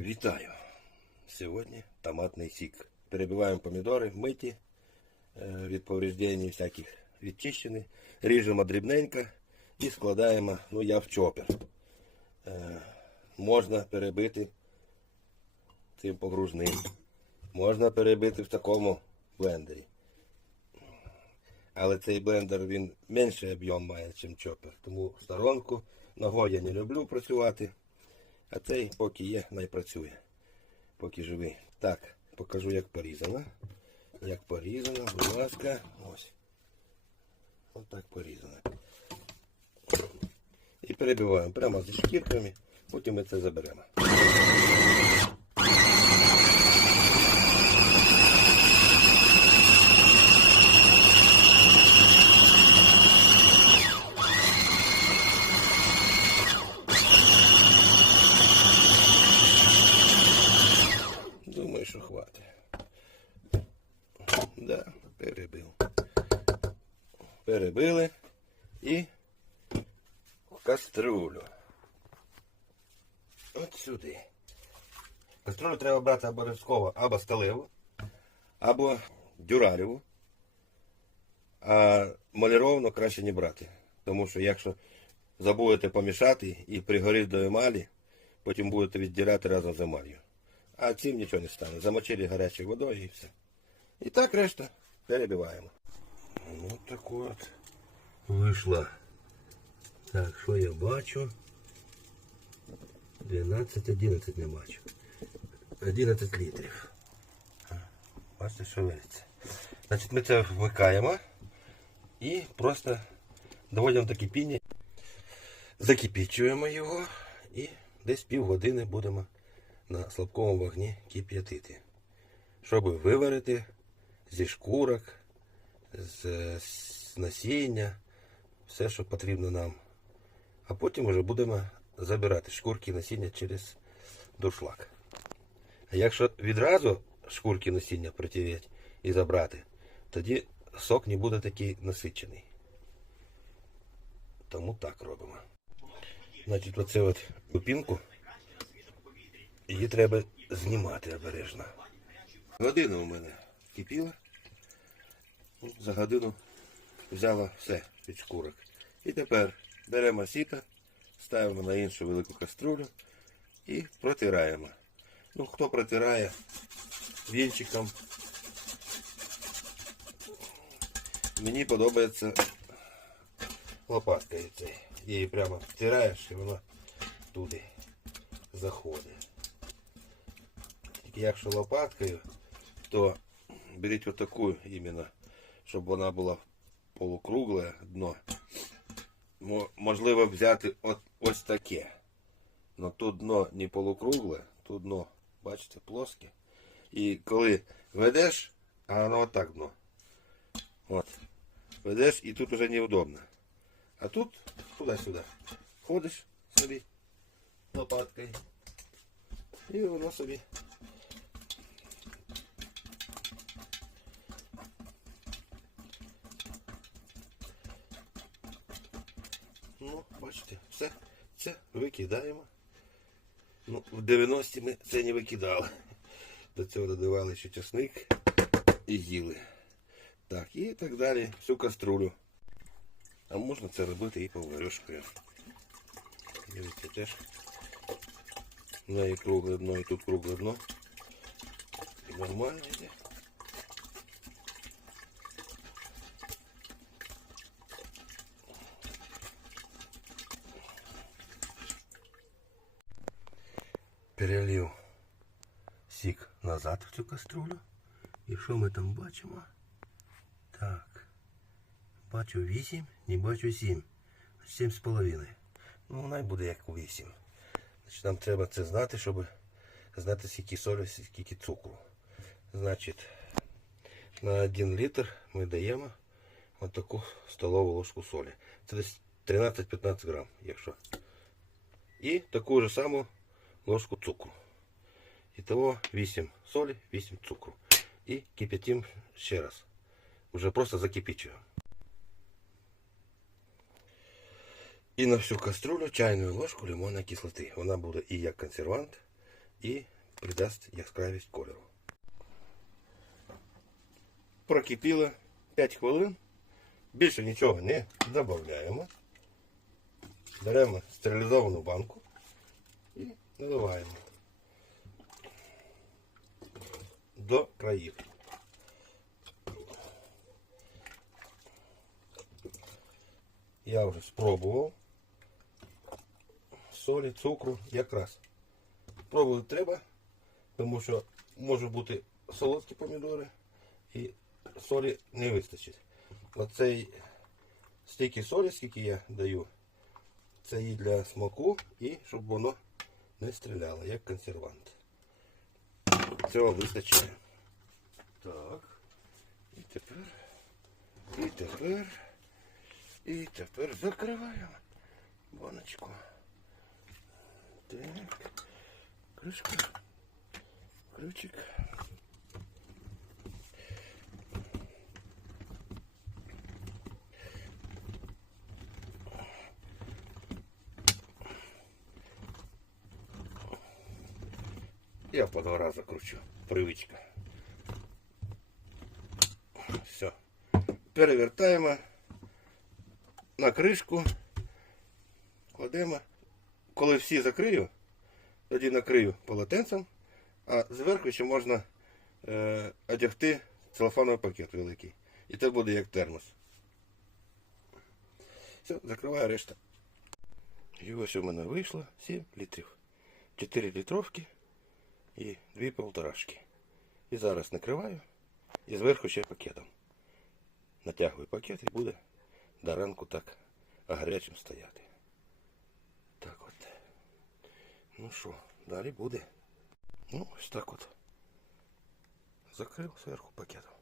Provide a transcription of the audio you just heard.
Вітаю! Сьогодні томатний сік. Перебиваємо помідори, миті е, від повреждень всяких відчищені, ріжемо дрібненько і складаємо, ну я в чопер. Е, Можна перебити цим погружним. Можна перебити в такому блендері. Але цей блендер він менший об'єм має, ніж чопер. Тому в сторонку ногою я не люблю працювати. А цей поки є, найпрацює. Поки живий. Так, покажу, як порізано. Як порізано, будь ласка. Ось. Ось так порізано. І перебиваємо прямо зі шкірками, потім ми це заберемо. Перебили і в каструлю. От сюди. Каструлю треба брати обов'язково або сталеву, або дюралеву. А маліровану краще не брати. Тому що якщо забудете помішати і пригорить до емалі, потім будете відділяти разом з емалью. А цим нічого не стане. Замочили гарячою водою і все. І так решта перебиваємо. Ну так от вийшло. Так, що я бачу? 12-11 не бачу. 11 літрів. Бачите, що вилиться. Значить, ми це вмикаємо і просто доводимо до кипіння. Закипічуємо його і десь півгодини будемо на слабкому вогні кип'ятити. Щоб виварити зі шкурок, з, насіння, все, що потрібно нам. А потім вже будемо забирати шкурки насіння через дуршлаг. А якщо відразу шкурки насіння протереть і забрати, тоді сок не буде такий насичений. Тому так робимо. Значить, оце от лупінку Її треба знімати обережно. Година у мене кипіла. За годину взяла все від шкурок. І тепер беремо сіто, ставимо на іншу велику каструлю і протираємо. Ну, хто протирає вінчиком. Мені подобається лопаткою цей. Її прямо втираєш і вона туди заходить. Якщо лопаткою, то беріть отаку іменно, щоб вона була полукругле дно. Можливо взяти от, ось таке. Но тут дно не полукругле, тут дно, бачите, плоске. І коли ведеш, а воно отак дно. От. Ведеш і тут уже неудобно. А тут туди-сюди. Ходиш собі лопаткою. І воно собі Ну, бачите, все, це викидаємо. Ну, в 90-ті ми це не викидали. До цього додавали ще часник і їли. Так, і так далі, всю каструлю. А можна це робити і поварюшкою. Дивіться, теж. Неї кругле дно і тут кругле дно. І нормально йде. Перелив сік назад в цю каструлю. І що ми там бачимо? Так. Бачу 8, не бачу 7. 7,5. Ну, най буде як 8. Значить, нам треба це знати, щоб знати скільки солі, скільки цукру. Значить, на 1 літр ми даємо отаку столову ложку солі. Це десь 13-15 грам, якщо. І таку ж саму ложку цукру. Ітого 8 солі, 8 цукру. І кип'ятим ще раз. Уже просто закипічуємо. І на всю каструлю чайну ложку лимонної кислоти. Вона буде і як консервант, і придасть яскравість кольору. Прокипіло 5 хвилин. Більше нічого не додаємо. Беремо стерилізовану банку і наливаємо до країв. Я вже спробував. Солі, цукру якраз. Пробувати треба, тому що може бути солодкі помідори і солі не вистачить. Оцей стільки солі, скільки я даю, це і для смаку, і щоб воно не стріляла, як консервант. Цього вистачає. Так. І тепер. І тепер. І тепер закриваємо баночку. Так. Кришка. Ключик. Я по два раза кручу. Привичка. Все. Перевертаємо на кришку. Кладемо. Коли всі закрию, тоді накрию полотенцем, а зверху ще можна е, одягти целофановий пакет великий. І це буде як термос. Все, закриваю решта. І ось у мене вийшло 7 літрів. 4 літровки і дві полторашки. І зараз накриваю і зверху ще пакетом. Натягую пакет і буде до ранку так гарячим стояти. Так от. Ну що, далі буде. Ну, ось так от. Закрив зверху пакетом.